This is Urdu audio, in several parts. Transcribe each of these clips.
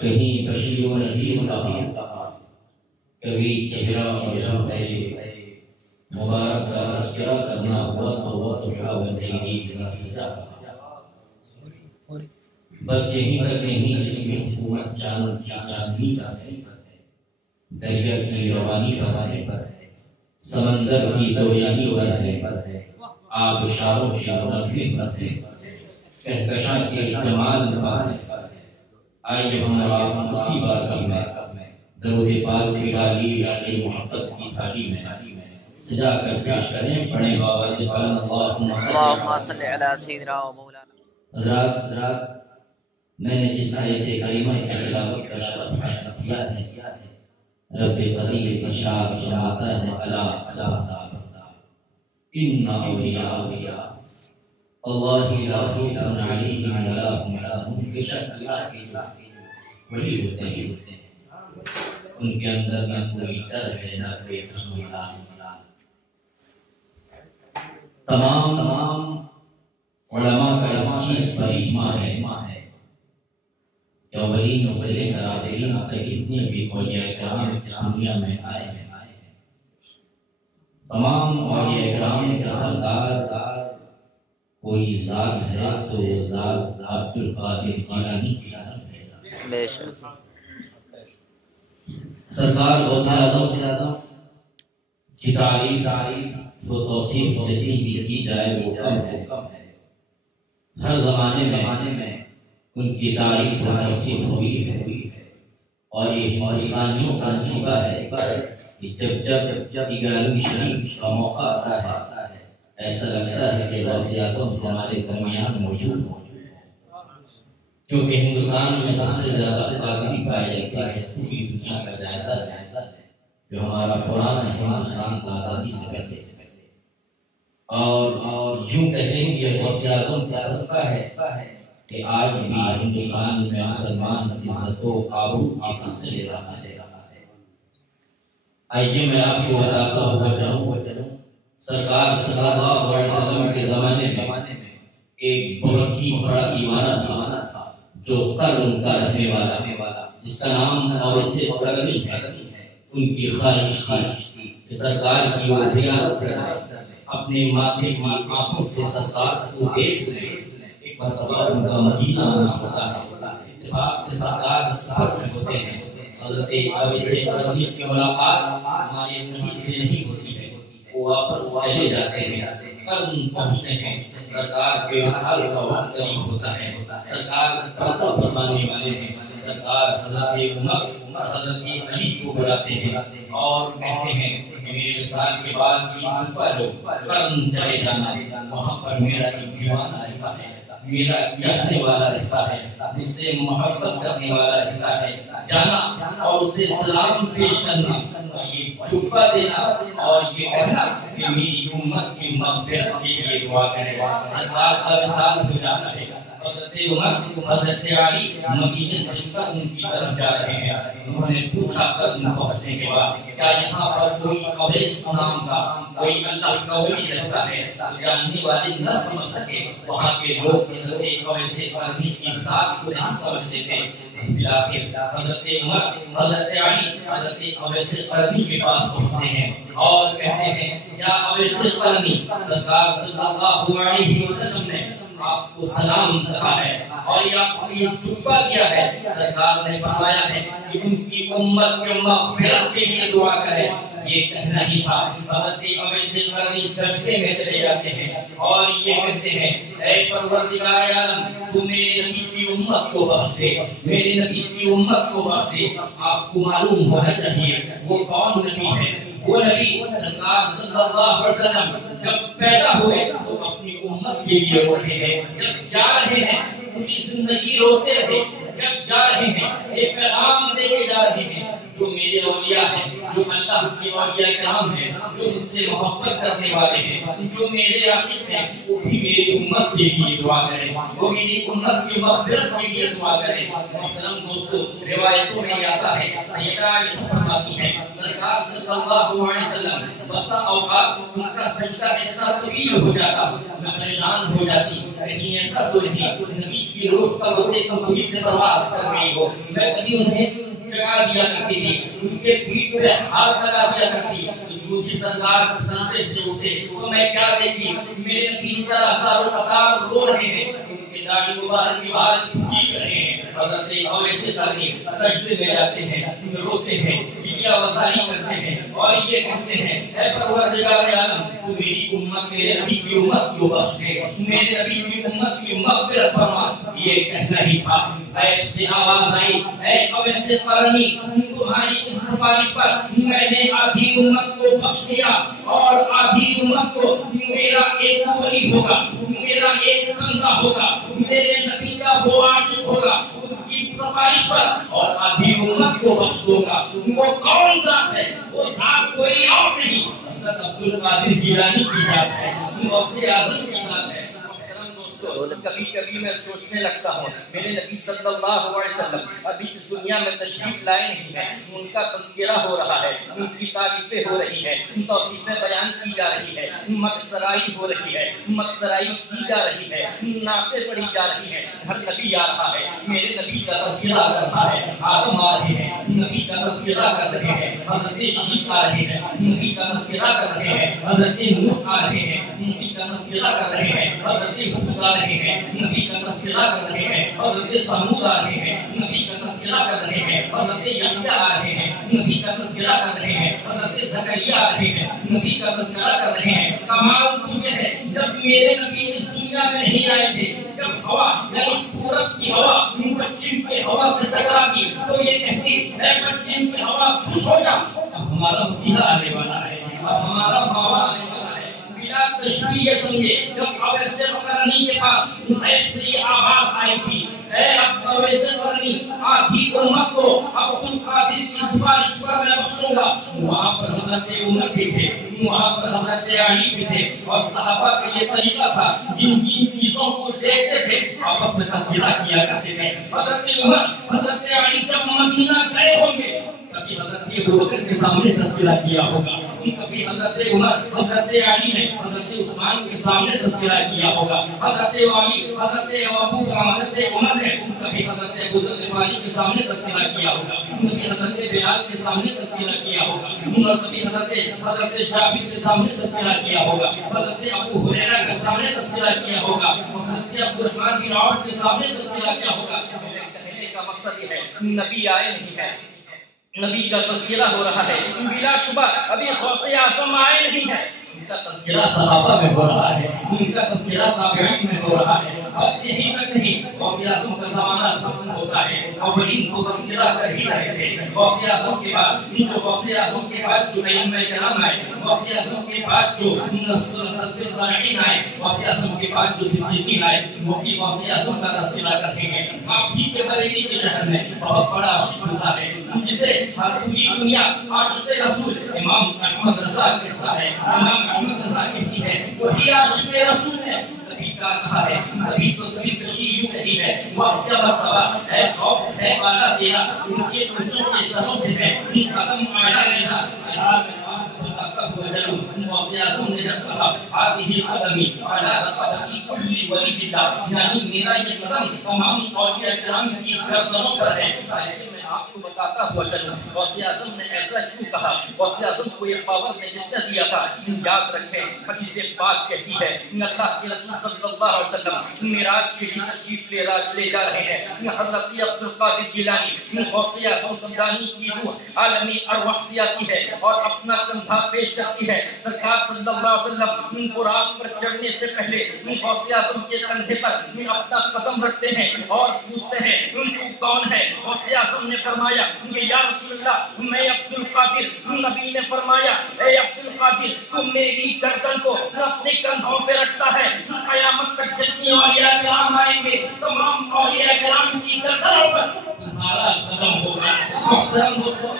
کہیں بشیر و نذیر کہا، کبھی چہرہ اور شفیع مبارک کا تذکرہ کرنا ہوا تو وہ تحاولی بلا سجا کہا۔ بس یہی تک نہیں، اس کی حکومت چاند کی چاندنی کا ہے، دریا کی روانی بنانے پر ہے، سمندر کی دویانی بنانے پر ہے، آبشاروں کے منقل پر ہے، کہکشاں کے جمال نبھانے پر ہے۔ آئیے ہم آپ اسی بارگاہ میں درود پاک کی ڈالی عشق محبت کی تھالی میں سجا کر پیش کریں، پڑھیں بابا سے پڑھیں اللہم صلی علی سیدنا و مولانا۔ رات میں نے جس آیت کریمہ کی تلاوت کا شرف حاصل کیا ہے، رب قریب ارشاد فرماتا ہے، الا ان اولیاء اللہ لا خوف علیہم ولا هم يحزنون۔ بے شک اللہ کے جو ولی ہوتے ہیں ان کے اندر نہ کوئی ڈر ہے نہ کوئی حزن ہے۔ تمام علماء کا اس چیز پر ایمان ہے کہ اولین سے لے کر آخرین تک جتنے بھی اولیاء کرام اس دنیا میں آئے ہیں، تمام اولیاء کرام کا سردار کوئی ذات ہے تو وہ ذات عبد القادر جیلانی کی ذات ہے۔ بے شک سرکار غوث اعظم کی تعریف و توصیف جتنی بھی کی جائے وہ کم ہے۔ ہر زمانے میں ان کی تعریف و توصیف ہوئی ہے، اور یہ ہندوستانیوں کا نصیبہ ہے کہ جب 11ویں شریف کا موقع آتا ہے ایسا لگتا ہے کہ غوث اعظم ہمارے درمیان موجود ہوں، کیونکہ ہندوستان میں سب سے زیادہ قادری پائے جاتے ہیں۔ پوری دنیا کا جائزہ ہے جو ہمارا قرآن ہے ہندوستان کی آزادی سے پہلے، اور یوں کہیں کہ غوث اعظم کا صدقہ ہے کہ آج بھی ہندوستان میں مسلمان عزت و آبرو کی سانس لے رہا ہے۔ آئیے میں آپ کو بتاتا ہوں سرکار صلی اللہ علیہ وسلم کے زمانے میں ایک بہت ہی بڑا ایوانہ تھا جو قرن کا رہنے والا، جس کا نام اویس قرنی ہے۔ ان کی خواہش تھی کہ سرکار کی وہ زیارت کریں، اپنے ماتھے کی آنکھوں سے سرکار کو دیکھ لیں۔ ایک مرتبہ ان کا مدینہ آنا ہوتا ہے، اتفاق سے سرکار سفر میں ہوتے ہیں۔ حضرت اویس قرنی کی ملاقات ہمارے نبی سے نہیں ہوتی ہے، وہ واپس چلے جاتے ہیں، قرن پہنچتے ہیں۔ سرکار کے وصال کا وقت قریب ہوتا ہے، سرکار پردہ فرمانے والے ہیں۔ سرکار حضرت عمر حضرت علی کو بلاتے ہیں اور کہتے ہیں کہ میرے وصال کے بعد بھی پر قرن چلے جانا، وہاں پر میرا ایک دیوانہ رہتا ہے، میرا چاہنے والا رہتا ہے، مجھ سے محبت کرنے والا رہتا ہے، جانا اور اسے سلام پیش کرنا، یہ چھپا دینا اور یہ کہنا کہ میری امت کی مغفرت کے لیے دعا کرے۔ سرکار کا وصال ہو جاتا ہے۔ حضرت عمر حضرت علی مدینے سے قرن کی طرف جا رہے ہیں۔ انہوں نے پوچھا قرن پہنچنے کے بعد کیا یہاں پر کوئی اویس نام کا کوئی اللہ کا ولی رہتا ہے؟ جاننے والے نہ سمجھ سکے، وہاں کے لوگ حضرت اویس قرنی کی ذات کو نہیں سمجھتے تھے۔ بلاخر حضرت عمر حضرت علی حضرت اویس قرنی کے پاس پہنچتے ہیں اور کہتے ہیں یا اویس قرنی، سرکار صلی اللہ علیہ وسلم نے آپ کو سلام کہا ہے اور یہ آپ کو یہ چھپا دیا ہے۔ سرکار نے فرمایا ہے کہ ان کی امت کے مغفرت کے لیے دعا کرے، یہ کہنا ہی تھا۔ حضرت اویس قرنی سجدے میں چلے جاتے ہیں اور یہ کہتے ہیں اے پروردگار عالم، تو میرے نبی کی امت کو بخش دے، میرے نبی کی امت کو بخش دے۔ آپ کو معلوم ہونا چاہیے وہ کون نبی ہے۔ وہ نبی سرکار صلی اللہ علیہ وسلم جب پیدا ہوئے تو اپنی امت کے لیے روتے ہیں، جب جا رہے ہیں پوری زندگی روتے رہے، جب جا رہے ہیں ایک پیغام دے کے جا رہے ہیں جو میرے اولیاء ہیں، جو اللہ کے اولیاء کرام ہیں، جو اس سے محبت کرنے والے ہیں، جو میرے عاشق ہیں، وہ بھی میری امت کے لیے دعا کریں، وہ میری امت کی مغفرت کے لیے دعا کریں۔ محترم دوستو، روایتوں میں آتا ہے سیدہ عائشہ فرماتی ہیں سرکار صلی اللہ علیہ وسلم بسا اوقات ان کا سجدہ اتنا طویل ہو جاتا، میں پریشان ہو جاتی، کہیں ایسا تو نہیں نبی کی کی روح کا وسیع تصویر سے پرواز کر رہی ہو. میں کبھی انہیں جگا دیا کرتی تھی, ان کے پیٹھ پہ ہاتھ لگا دیا کرتی, جو جی سردار سجدے سے اٹھے تو میں کیا دیکھی, میرے نبی اس طرح ہزاروں قطار رو رہے ہیں, ان کی داڑھی مبارک کی بال بھیگ رہے ہیں. حضرت اویس قرنی سجدے میں جاتے ہیں, روتے ہیں, کیا وسائی کرتے ہیں اور یہ کہتے ہیں اے پروردگار عالم تو میری امت میرے نبی کی امت کو بخش دے, میرے نبی کی امت کی مغفرت فرما. یہ کہنا ہی تھا. غیب سے آواز آئی اے اویس قرنی تمہاری اس سفارش پر میں نے آدھی امت کو بخش دیا اور آدھی امت کو میرا ایک ولی ہوگا, میرا ایک بندہ ہوگا, میرے نبی کا وہ عاشق ہوگا اس کی سفارش پر, اور آدھی امت کو بخش دوں گا. وہ کون ذات ہے؟ وہ ذات کوئی اور نہیں, حضرت عبدالقادر جیلانی کی ذات ہے, غوث اعظم کی ذات ہے. کبھی کبھی میں سوچنے لگتا ہوں میرے نبی صلی اللہ علیہ وسلم ابھی اس دنیا میں تشریف لائے نہیں ہیں, ان کا تذکرہ ہو رہا ہے, ان کی تعریفیں ہو رہی ہیں, توصیفیں بیان کی جا رہی ہے, مدسرائی ہو رہی ہے, مدسرائی کی جا رہی ہے, نعتیں پڑھی جا رہی ہیں. ہر نبی آ رہا ہے, میرے نبی کا تذکرہ کر رہا ہے. آدم آ رہے ہیں, نبی کا تذکرہ کر رہے ہیں. حضرت شیس آ رہے ہیں, نبی کا تذکرہ کر رہے ہیں. حضرت نوح آ رہے ہیں, نبی کا تذکرہ کر رہے ہیں. حضرت ہود آ رہے ہیں, نبی کا تذکرہ کر رہے ہیں. حضرت ثمود آ رہے ہیں, نبی کا تذکرہ کر رہے ہیں. حضرت یحییٰ آ رہے ہیں, نبی کا تذکرہ کر رہے ہیں. حضرت زکریا آ رہے ہیں, نبی کا تذکرہ کر رہے ہیں. کمال تو یہ ہے جب میرے نبی اس دنیا میں نہیں آئے تھے, جب ہوا یعنی پورب کی ہوا پچھم کی ہوا سے ٹکراتی تو یہ کہتی اے پچھم کی ہوا خوش ہو جا, اب ہمارا مسیحا آنے والا ہے, اب ہمارا بابا آنے والا ہے. بلا تشبیہ یہ سمجھے جب اویس قرنی کے پاس غیب سے یہ آواز آئی تھی اے اویس قرنی آدھی امت کو عبدالقادر کی سفارش پر میں بخشوں گا. وہاں پر حضرت عمر بھی تھے, وہاں پر حضرت علی بھی تھے, اور صحابہ کا یہ طریقہ تھا جن جن چیزوں کو دیکھتے تھے آپس میں تذکرہ کیا کرتے تھے. حضرت عمر حضرت علی جب مدینہ گئے ہوں گے کبھی حضرت ابوبکر کے سامنے تذکرہ کیا ہوگا, کبھی حضرت عمر حضرت علی نے حضرت عثمان کے سامنے تذکرہ کیا ہوگا, حضرت علی حضرت ابو حضرت عمر نے کبھی حضرت ابو ذر غفاری کے سامنے تذکرہ کیا ہوگا, کبھی حضرت بلال کے سامنے تذکرہ کیا ہوگا, اور کبھی حضرت جابر کے سامنے تذکرہ کیا ہوگا, حضرت ابو ہریرہ کے سامنے تذکرہ کیا ہوگا, حضرت عبد الرحمن بن عوف کے سامنے تذکرہ کیا ہوگا. میرے کہنے کا مقصد یہ ہے نبی آئے نہیں ہے, نبی کا تذکرہ ہو رہا ہے. بلا شبہ ابھی غوث اعظم آئے نہیں ہے, ان کا تذکرہ صحابہ میں ہو رہا ہے, ان کا تذکرہ تابعین میں ہو رہا ہے. بس یہی تک نہیں, غوث اعظم کا زمانہ ختم ہوتا ہے, اولین کو تذکرہ کر ہی رہے تھے. غوث اعظم کے بعد غوث اعظم کے بعد جو ائمہ کرام آئے, غوث اعظم کے بعد جو سلف صالحین آئے, غوث اعظم کے بعد جو صدیقین آئے, وہ بھی غوث اعظم کا تذکرہ کرتے ہیں. آپ بھی کے بریلی کے شہر میں بہت بڑا عاشق گزار ہے جسے ہر پوری دنیا عاشق رسول امام احمد رضا کہتا ہے, امام احمد رضا کہتی ہے وہی عاشق رسول ہے. کبھی کا کہا ہے, کبھی تصویر کشی یوں کہی ہے, وقت مرتبہ ہے خوف ہے والا تیرا, ان کے اونچوں کے سروں سے ہے ان قدم آیا رہا. غوث اعظم نے جب کہا آدھی قدمی اعلیٰ رقبتی کلی ولی اللہ, یعنی میرا یہ قدم تمام اولیاء کرام کی گردنوں پر ہے. میں آپ کو بتاتا ہوا چلوں غوث اعظم نے ایسا کیوں کہا. غوث اعظم کو یہ پاور نے جس نے دیا تھا یاد رکھیں, حدیث پاک کہتی ہے اللہ کے رسول صلی اللہ علیہ وسلم معراج کے لیے تشریف لے جا رہے ہیں. حضرت عبدالقادر جیلانی غوث اعظم سمدانی کی روح عالمی ارواح سے آتی ہے اور اپنا کندھا پیش کرتی ہے. سرکار صلی اللہ علیہ وسلم براق پر چڑھنے سے پہلے غوث اعظم کے کندھے پر اپنا قدم رکھتے ہیں اور پوچھتے ہیں تو کون ہے. غوث اعظم نے فرمایا کہ یا رسول اللہ میں عبدالقادر. نبی نے فرمایا اے عبدالقادر تم میری گردن کو اپنے کندھوں پہ رکھتا ہے, قیامت تک جتنی اولیاء کرام آئیں گے تمام اولیاء کرام کی گردنوں پر تمہارا قدم ہوگا. محترم دوستو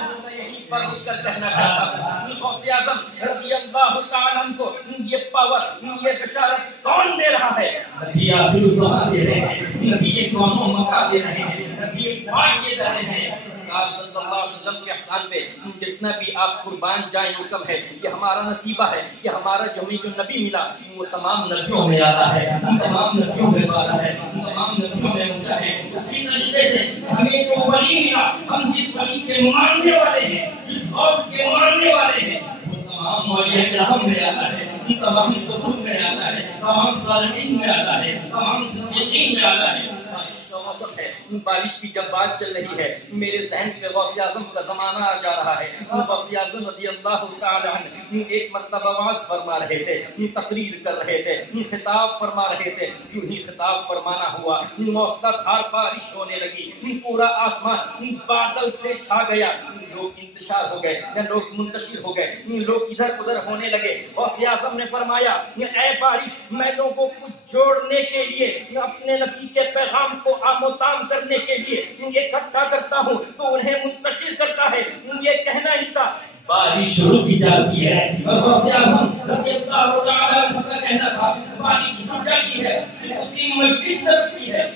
پر اس کا کہنا چاہتا ہوں غوث اعظم رضی اللہ تعالیٰ عنہ کو یہ پاور یہ بشارت کون دے رہا ہے؟ نبی آخر الزمان دے رہے ہیں, نبی کونوں مکہ دے رہے ہیں, نبی پاک یہ دے رہے ہیں. سرکار صلی اللہ علیہ وسلم کے احسان پہ جتنا بھی آپ قربان جائیں وہ کم ہے. یہ ہمارا نصیبہ ہے. یہ ہمارا جو ہمیں جو نبی ملا وہ تمام نبیوں میں آتا ہے, تمام نبیوں میں والا ہے, تمام نبیوں میں اونچا ہے. اسی طریقے سے ہمیں جو ولی ملا, ہم جس ولی کے ماننے والے ہیں, جس غوث کے ماننے والے ہیں, وہ تمام اولیاء کرام میں آتا ہے, تمام کتب میں آتا ہے, تمام صالحین میں آتا ہے, تمام صدیقین میں آتا ہے. بارش کا موسم ہے, بارش کی جب بات چل رہی ہے میرے ذہن میں غوث اعظم کا زمانہ آ جا رہا ہے. غوث اعظم رضی اللہ تعالی عنہ ایک مرتبہ واعظ فرما رہے تھے, تقریر کر رہے تھے, خطاب فرما رہے تھے. جو ہی خطاب فرمانا ہوا موسلادھار بارش ہونے لگی, پورا آسمان بادل سے چھا گیا. لوگ انتشار ہو گئے, لوگ منتشر ہو گئے, لوگ ادھر ادھر ہونے لگے. غوث اعظم نے فرمایا اے بارش, میں لوگوں کو جوڑنے کے لیے, اپنے نبی کے پیغام کو آموتام کرنے کے لیے اکٹھا کرتا ہوں تو انہیں منتشر کرتا ہے. یہ کہنا ہی تھا, بارش رک جاتی ہے. غوث اعظم رضی اللہ تعالی عنہ کا کہنا تھا بارش رک جاتی ہے, اسی مجلس میں رکتی ہے,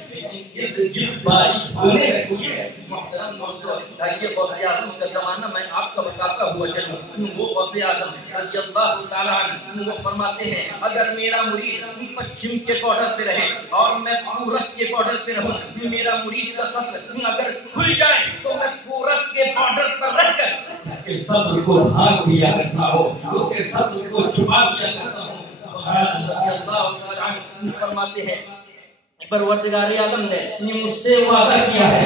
لیکن بارش ہونے لگتی ہے. محترم دوستو, یہ غوث اعظم کا زمانہ میں آپ کو بتاتا ہوا چلوں. وہ غوث اعظم رضی اللہ تعالی عنہ وہ فرماتے ہیں اگر میرا مرید پچھم کے بارڈر پہ رہے اور میں پورب کے بارڈر پہ رہوں, میرا مرید کا صدر اگر کھل جائے تو میں پورب کے بارڈر پر رہ کر اس کے صدر کو ڈھانپ دیا کرتا ہوں, اس کے صدر کو چھپا دیا کرتا ہوں. رضی اللہ تعالی عنہ فرماتے ہیں پروردگار عالم نے مجھ سے وعدہ کیا ہے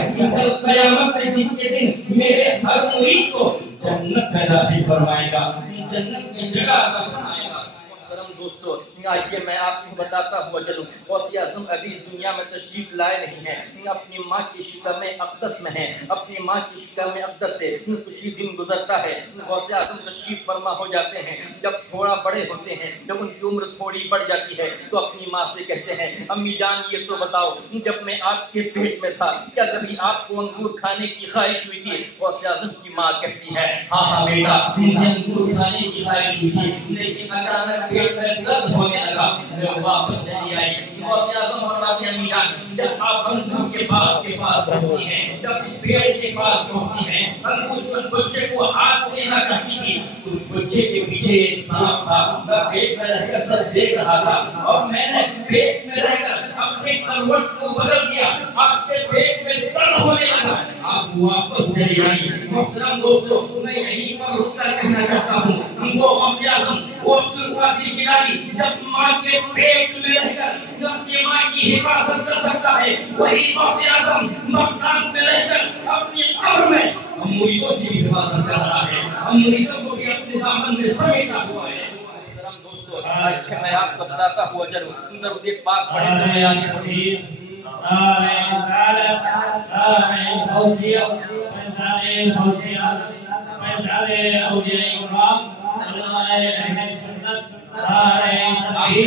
قیامت کے دن کے دن میرے ہر مرید کو جنت میں داخل فرمائے گا, جنت میں جگہ عطا فرمائے گا. محترم دوستو, آئیے میں آپ کو بتاتا ہوا چلوں. غوث اعظم ابھی اس دنیا میں تشریف لائے نہیں ہیں, اپنی ماں کی شکم اقدس میں ہیں. اپنی ماں کی شکم اقدس سے کچھ ہی دن گزرتا ہے, غوث اعظم تشریف فرما ہو جاتے ہیں. جب تھوڑا بڑے ہوتے ہیں, جب ان کی عمر تھوڑی بڑھ جاتی ہے تو اپنی ماں سے کہتے ہیں امی جان یہ تو بتاؤ جب میں آپ کے پیٹ میں تھا کیا کبھی آپ کو انگور کھانے کی خواہش ہوئی تھی؟ غوث اعظم کی ماں کہتی ہے ہاں ہاں بیٹا مجھے انگور کھانے کی خواہش ہوئی تھی, لیکن اچانک پیٹ میں درد ہونے لگا, میں واپس چلی آئی. غوث اعظم فرماتے ہیں امی جان جب آپ انگور کے باغ کے پاس پہنچتی ہیں, جب اس پیڑ کے پاس پہنچتی ہیں, انگور اس بچے کو ہاتھ دینا چاہتی تھی, اس بچے کے پیچھے ایک سانپ تھا. میں پیٹ میں رہ کر سب دیکھ رہا تھا اور میں نے پیٹ میں رہ کر اپنے کروٹ کو بدل دیا, آپ کے پیٹ میں درد ہونے لگا, آپ واپس چلی آئی. محترم دوستو, میں یہیں پر رک کر کہنا چاہتا ہوں وہ غوث اعظم وہ عبد القادر جیلانی جب ماں کے پیٹ میں رہ کر اپنی ماں کی حفاظت کر سکتا ہے, وہی غوث اعظم مقام میں رہ کر اپنی قبر میں ہم مریدوں کی بھی حفاظت کر رہا ہے, ہم مریدوں کو بھی اپنے دامن میں سمیٹا ہوا ہے. محترم دوستو, آج میں آپ کو بتاتا ہوا چلوں درود پاک پڑھے تو میں آگے بڑھی.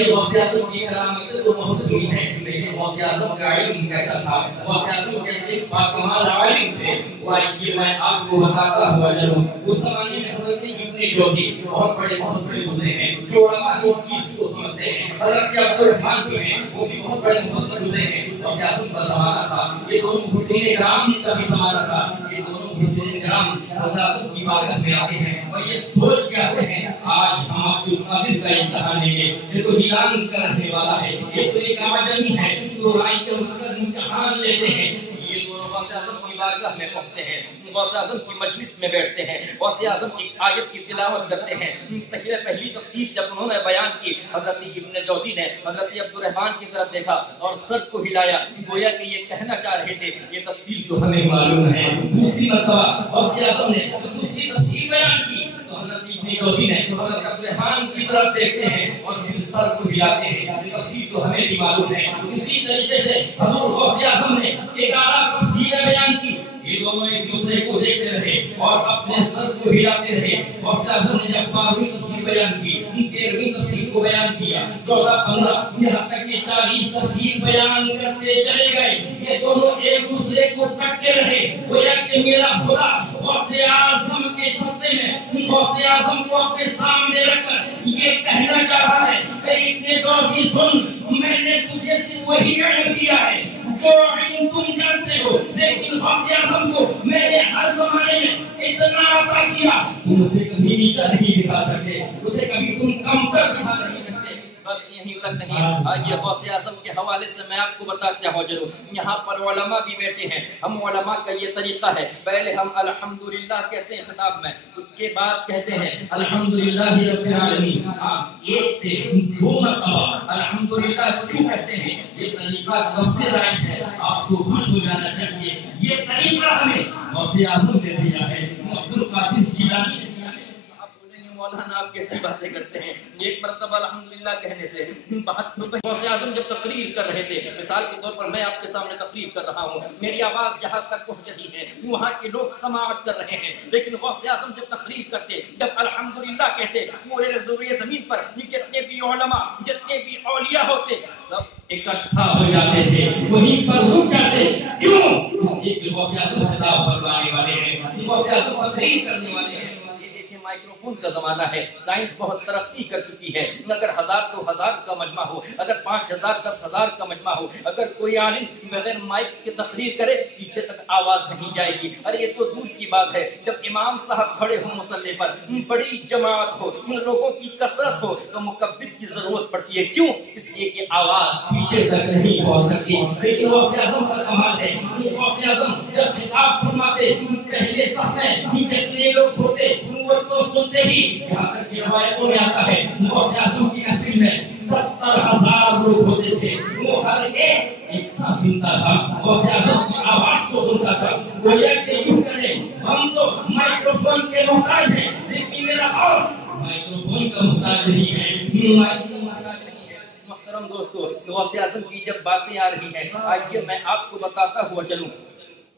غوث اعظم کی کرامت تو بہت سی ہے, لیکن غوث اعظم کا علم کیسا تھا, غوث اعظم کیسے باکمال عالم تھے, وہ آئیے میں آپ کو بتاتا ہوا چلوں. اس زمانے میں حضرت ابن جوزی بہت بڑے مفسر گزرے ہیں, جو علماء اس چیز کو سمجھتے ہیں. حضرت عبد الرحمن بھی ہیں, وہ بھی بہت بڑے مفسر گزرے ہیں. غوث اعظم کا زمانہ تھا, یہ دونوں مفسرین کرام کا بھی زمانہ تھا. یہ دونوں مفسرین کرام غوث اعظم کی بارگاہ میں آتے ہیں اور یہ سوچ کے آتے ہیں آج ہم عبد القادر کا امتحان لیں گے. یہ تو ایران کا رہنے والا ہے, یہ تو ایک آجمی ہے, تو رائے کے اس کا امتحان لیتے ہیں. یہ دونوں غوث اعظم کی بارگاہ میں پہنچتے ہیں, غوث اعظم کی مجلس میں بیٹھتے ہیں, غوث اعظم کی آیت کی تلاوت کرتے ہیں. پہلی تفسیر جب انہوں نے بیان کی, حضرت ابن جوزی نے حضرت عبد الرحمن کی طرف دیکھا اور سر کو ہلایا, گویا کہ یہ کہنا چاہ رہے تھے یہ تفسیر تو ہمیں معلوم ہے. دوسری مرتبہ غوث اعظم نے دوسری تفسیر بیان کی تو حضرت ابن جوزی نے حضرت عبد الرحمن کی طرف دیکھتے ہیں اور پھر سر کو ہلاتے ہیں, یہ تفسیر تو ہمیں بھی معلوم ہے. اسی طریقے سے حضور غوث اعظم نے 11 تفسیریں بیان کی. یہ دونوں ایک دوسرے کو دیکھتے رہے اور اپنے سر کو ہلاتے رہے. غوث اعظم نے جب 12ویں تفسیر بیان کی, 13ویں تفسیر کو بیان کیا, 14, 15 یہاں تک کہ 40 تفسیر بیان کرتے چلے گئے. یہ دونوں ایک دوسرے کو تکتے رہے, گویا کہ میرا خدا غوث اعظم کے سطح میں غوث اعظم کو اپنے سامنے رکھ کر یہ کہنا چاہ رہا ہے کہ ابن جوزی سن, میں نے تجھے صرف وہی علم دیا ہے جو علم تم جانتے ہو, لیکن غوث اعظم کو میں نے عرض عطا کیا تم اسے کبھی نیچا نہیں دکھا سکتے، اسے کبھی تم کم تر دکھا نہیں سکتے۔ بس یہیں تک نہیں، آئیے غوث اعظم کے حوالے سے میں آپ کو بتاتا ہوں ضرور۔ یہاں پر علماء بھی بیٹھے ہیں، ہم علماء کا یہ طریقہ ہے، پہلے ہم الحمدللہ کہتے ہیں خطاب میں، اس کے بعد کہتے ہیں الحمدللہ رب العالمین۔ آپ ایک سے دو مرتبہ الحمدللہ کیوں کہتے ہیں؟ یہ طریقہ کب سے رائج ہے؟ آپ کو خوش ہو جانا چاہیے، یہ طریقہ ہمیں غوث اعظم نے دیا ہے، عبد القادر جیلانی نے دیا ہے۔ آپ بولیں گے مولانا آپ کیسی باتیں کرتے ہیں؟ ایک مرتبہ الحمدللہ کہنے سے بات تو غوث اعظم جب تقریر کر رہے تھے، مثال کے طور پر میں آپ کے سامنے تقریر کر رہا ہوں، میری آواز جہاں تک پہنچ رہی ہے وہاں کے لوگ سماعت کر رہے ہیں، لیکن غوث اعظم جب تقریر کرتے، جب الحمدللہ کہتے، پورے روئے زمین پر جتنے بھی علماء، جتنے بھی اولیاء ہوتے، سب اکٹھا ہو جاتے تھے، وہیں پر رک جاتے۔ کیوں؟ اس لیے کہ غوث اعظم خطاب فرمانے والے ہیں، غوث اعظم تقریر کرنے والے ہیں۔ مائکروفون کا زمانہ ہے، سائنس بہت ترقی کر چکی ہے، اگر 1000 2000 کا مجمع ہو، اگر 5000 10,000 کا مجمع ہو، اگر کوئی عالم بغیر مائک کے تقریر کرے پیچھے تک آواز نہیں جائے گی۔ ارے یہ تو دور کی بات ہے، جب امام صاحب کھڑے ہوں مصلی پر، بڑی جماعت ہو، لوگوں کی کثرت ہو، تو مکبر کی ضرورت پڑتی ہے۔ کیوں؟ اس لیے کہ آواز پیچھے تک نہیں پہنچ سکتی۔ لیکن غوث اعظم کا کمال ہے، غوث اعظم جب خطاب فرماتے پہلے صف میں جتنے لوگ ہوتے وہ تو سنتے ہی، یہاں تک کہ روایتوں میں آتا ہے غوث اعظم کی محفل میں 70,000 لوگ ہوتے تھے، وہ ہر ایک ساتھ سنتا تھا، غوث اعظم کی آواز کو سنتا تھا۔ گویا کہ یوں کریں، ہم تو مائکروفون کے محتاج ہیں، لیکن میرا غوث مائکروفون کا محتاج نہیں ہے، مائک کا محتاج نہیں ہے۔ محترم دوستو، غوث اعظم کی جب باتیں آ رہی ہیں، آئیے میں آپ کو بتاتا ہوا چلوں۔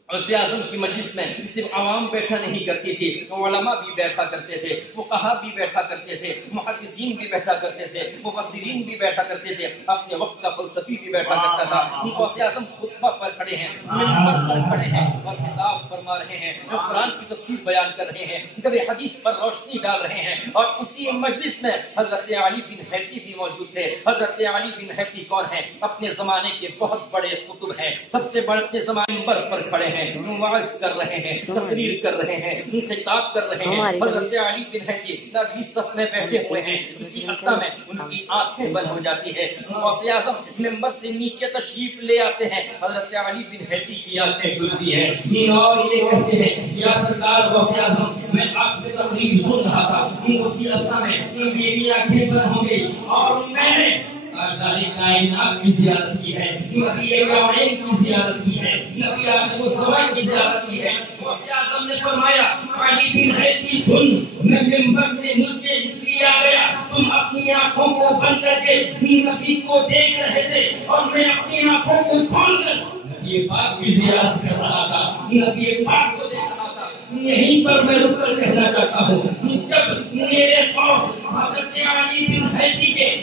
غوث اعظم کی مجلس میں صرف عوام بیٹھا نہیں کرتی تھی، علماء بھی بیٹھا کرتے تھے، فقہاء بھی بیٹھا کرتے تھے، محدثین بھی بیٹھا کرتے تھے، مفسرین بھی بیٹھا کرتے تھے، اپنے وقت کا فلسفی بھی بیٹھا کرتا تھا۔ غوث اعظم خطبہ پر کھڑے ہیں، منبر پر کھڑے ہیں اور خطاب فرما رہے ہیں، قرآن کی تفسیر بیان کر رہے ہیں، کبھی حدیث پر روشنی ڈال رہے ہیں، اور اسی مجلس میں حضرت علی بن حیتی بھی موجود تھے۔ حضرت علی بن حیتی کون ہیں؟ اپنے زمانے کے بہت بڑے قطب ہیں، سب سے بڑے اپنے زمانے منبر پر کھڑے ہیں، وعظ کر رہے ہیں، تقریر کر رہے ہیں، خطاب کر رہے ہیں۔ حضرت علی بن حیتی اگلی صف میں بیٹھے ہوئے ہیں، اسی اسنا میں ان کی آنکھیں بند ہو جاتی ہے، غوث اعظم منبر سے نیچے تشریف لے آتے ہیں، حضرت علی بن حیتی کی آنکھیں کھلتی ہیں اور یہ کہتے ہیں یا سرکار غوث اعظم میں آپ کی تقریر سن رہا تھا، اسی اسنا میں میری آنکھیں بند ہو گئی اور میں نے تاجدار کائنات کی زیارت کی ہے، نبی کائنات کی زیارت کی ہے، نبی آخر الزمان کی زیارت کی ہے۔ غوث اعظم نے فرمایا علی بن حیتی سن، میں منبر سے نیچے اس لیے آ گیا، تم اپنی آنکھوں کو بند کر کے نبی کو دیکھ رہے تھے اور میں اپنی آنکھوں کو کھول کر نبی پاک کی زیارت کر رہا تھا، نبی پاک کو دیکھ رہا تھا۔ یہیں پر میں رک کر کہنا چاہتا ہوں، جب میرے غوث حضرت علی بن حیتی کے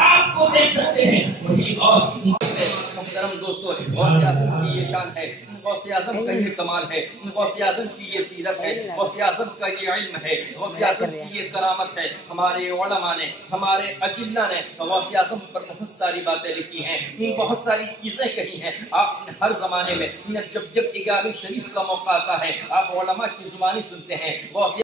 آپ کو دیکھ سکتے ہیں وہی اور محترم دوستو، غوث اعظم کی یہ شان ہے، غوث اعظم کا یہ کمال ہے، غوث اعظم کی یہ سیرت ہے، غوث اعظم کا یہ علم ہے، غوث اعظم کی یہ کرامت ہے۔ ہمارے علماء نے، ہمارے اجلہ نے غوث اعظم پر بہت ساری باتیں لکھی ہیں، بہت ساری چیزیں کہی ہیں۔ آپ نے ہر زمانے میں جب 11ویں شریف کا موقع آتا ہے، آپ علماء کی زبانی سنتے ہیں، غوث